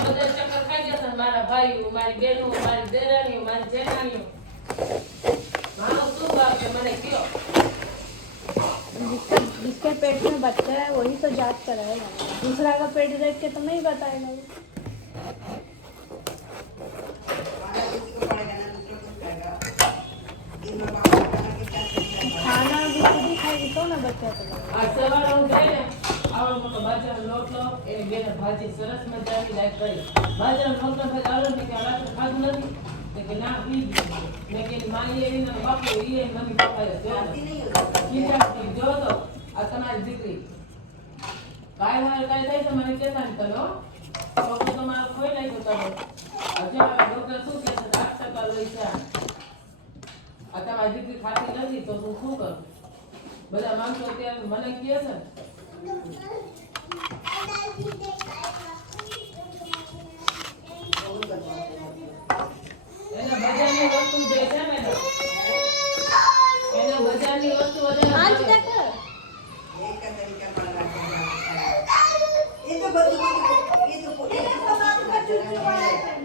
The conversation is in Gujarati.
બધા ચક્કર ખાઈ ગયા હતા મારા ભાઈઓ મારી બહેનો મારી દેરાણીઓ મારી જેઠાણીઓ મારો શું ભાવ છે મને કયો जिसके पेट में बच्चा है वही तो जांच कराएगा दूसरा का पेट देख के तो नहीं बताएगा खाना भी खुद ही खाएगी तो ना बच्चा तो આ સવારે હું જઈને આવડો મોટો બાજરાનો લોટ લો એની બેને ભાજી સરસ મજાની લાઈક કરી બાજરાનો લોટ ભાઈ આવડો ને કે રાત્રે ખાધું નથી કે ના પી ગયું મેં કે માની એની ને બાપુ એ મમ્મી પપ્પા જો તો આ તમારી દીકરી કાય હાલ કાય થાય છે મને કહેતા ને તમે હો તો તમારો ખોઈ લાગ્યો તમે હજુ ડોક્ટર શું કહે છે 8% લઈ છે આ તમારી દીકરી ખાતી નથી તો હું શું કરું બધા માણસો અત્યારે મને કહે છે એના બજારની વસ્તુ જે છે ને એના બજારની વસ્તુ વધારે ये तो बच्चों को ये तो